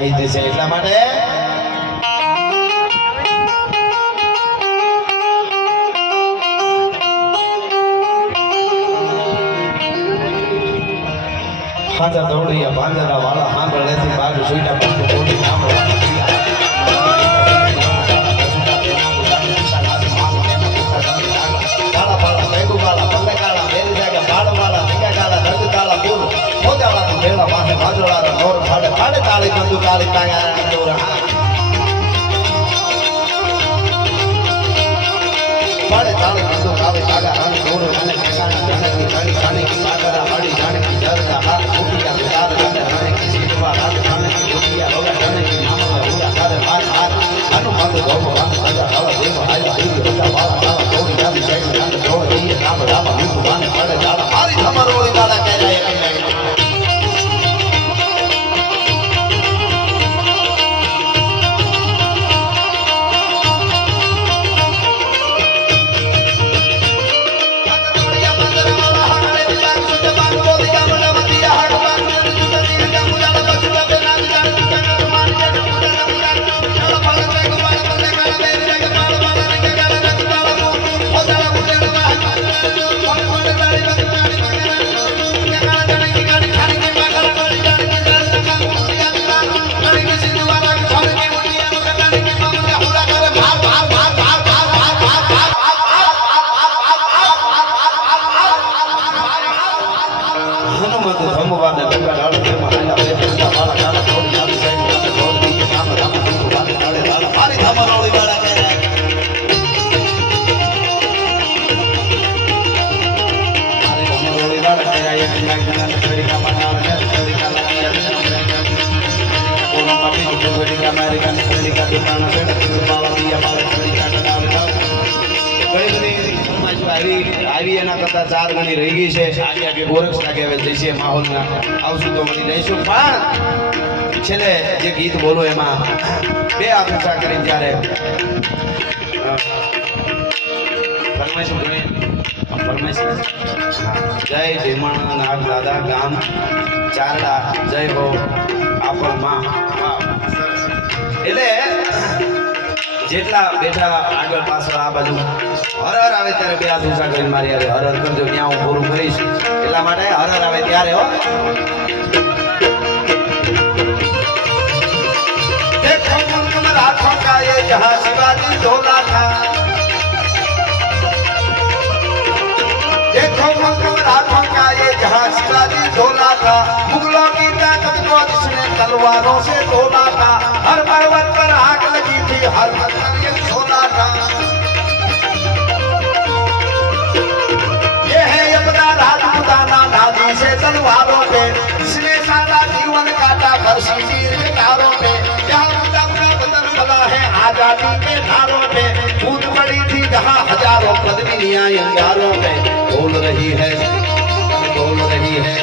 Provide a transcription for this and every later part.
સાહિત્ય છે એટલા માટે હાજર દોડિયા ભાંજરા વાળા હાંભળેથી બાગ સુઈટા પાંચ દોડી નામ તાળી બંધુ કાળી તાંગા દોરા પાડે તાળી બંધુ કાળી તાંગા રાણી દોરો અને કાકાના જાણકી કાળી કાળી કી બાગરા હાડી જાણકી જરદા હાથ ફૂટિયા વિચાર રાણી રાણી કી સીધવા રાત રાણી કી રોટિયા રોગા જાણકી મામા ઉડા તારે માર માર અનુ બંધુ ગોમો રામ રાજા રાવા દેવ આયા દી રોટા વાળા રાવા દોડી જાવી સાઈડ રાણી દોડી નામ રામા મીઠું વાને પાડે જાળા મારી તમારો ઓળી વાળા કહેરાય આવી એના કરતા 4 ગણી રહી ગઈ છે આગે ગોરક્ષ લાગે હવે જઈશે માહોલના આવશું તો મળી લઈશું પણ છેલ્લે જે ગીત બોલો એમાં બે અપેક્ષા કરીને ત્યારે જય ભીમણ નાગ દાદા ગામ ચારડા જય હો આપણ માં એટલે જેટલા બેઠા આગળ પાછળ આ બાજુ હર હર આવે ત્યારે બે હાથ ઊંચા કરીને મારી યારે હર હર કરજો ત્યાં હું પૂરું કરીશ એટલા માટે હર હર આવે ત્યારે હો देखो मुल्क में लाखों का ये जहां शिवाजी डोला था देखो मुल्क में लाखों का ये जहां शिवाजी डोला था मुगलों की ताकत को जिसने तलवारों से तोला था हर पर्वत पर आग लगी थी हर पत्थर ये सोना था ये है अपना राजपूताना नादी से तलवारों पे इसने सारा जीवन काटा बरसी वीर के तारों पे आजादी के नारों पे कूद पड़ी थी जहाँ हजारों पद्मिनियां अंगारों पे बोल रही है बोल रही है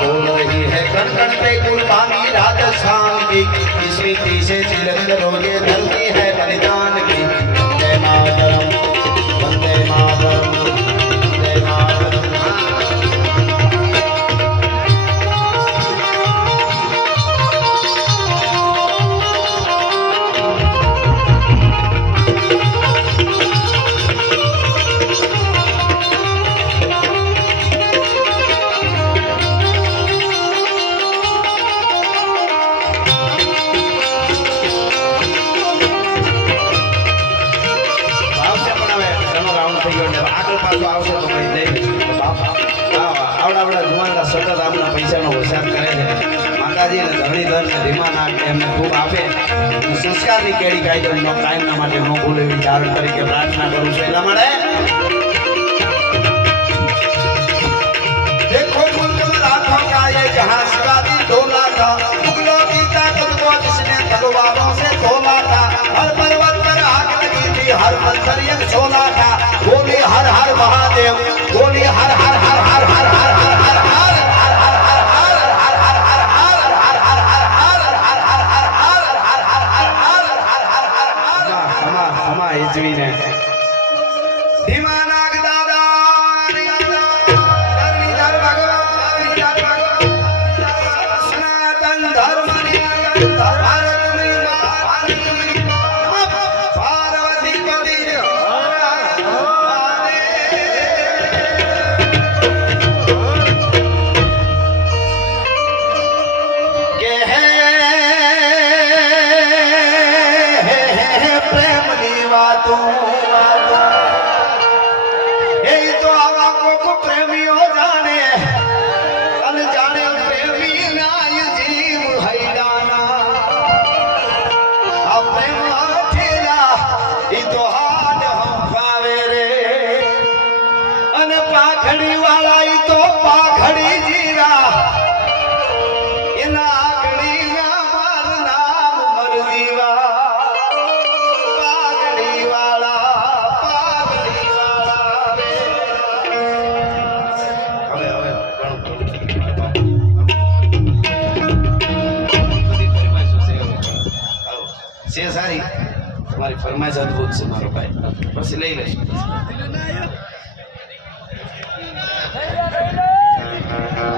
बोल रही है कण कण पे कुर्बानी राजस्थान की इसमें पीछे तिरंग रोगे धरती है बलिदान की वंदे मातरम वंदे मातरम वंदे मातरम સંસ્કારની કેડી કાયદો કાયમના માટે ન ભૂલે એવી ધારણ તરીકે પ્રાર્થના કરું છું એટલા માટે देखो मुल्क में लाखों का ये जहां शिवाजी डोला था मुगलों की ताकत को जिसने तलवारों से तोला था हर पर्वत पर आग लगी थी हर पत्थर ये सोना था बोली हर हर महादेव बोली हर हर हर हर हर हर हर हर हिजवीने धीमानाग दादा धर्म भगवान सनातन धर्म છે સારી તમારી ફરમાઈશ અદભુત છે મારો ભાઈ પછી લઈ લેશું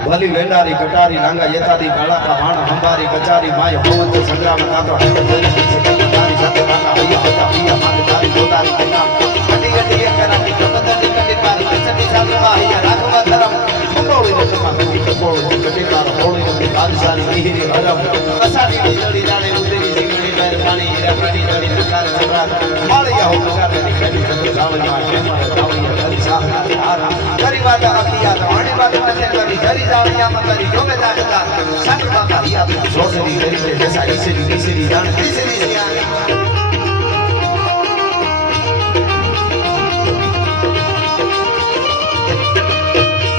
ભલી વેંડારી કટારી લાંગા યથાદી કાળાકા ભાણ હંબારી કચારી માય હોવત સંગ્રામ તાતો હેત જોઈ છે તારી સાથે કાકા હૈયા હતા પિયા માત તારી ગોતારી કન્યા કટી કટી એક કરાતી કપતડી કટી પારી કચડી સાલી માં હૈયા રાખવા ધરમ કપોળી ને કમા કટી કપોળી કટી કાર હોળી ને બાદશાહી મિહિરી હરમ અસાડી ની જડી જાણે ઉતરી સિંગડી બેર પાણી હીરા પાણી જડી નકાર સબરા માળિયા હો નગારની કડી સબ સાવનમાં હેમર દાવડિયા કરી સાહના હાર કરી વાતા અખિયા વાણી વાત નથી કરી જરી જાણિયા મતરી જોમે જાગતા સાત બાકા હિયા સોસરી કરી જૈસા ઈસરી જાણ ઈસરી સિયા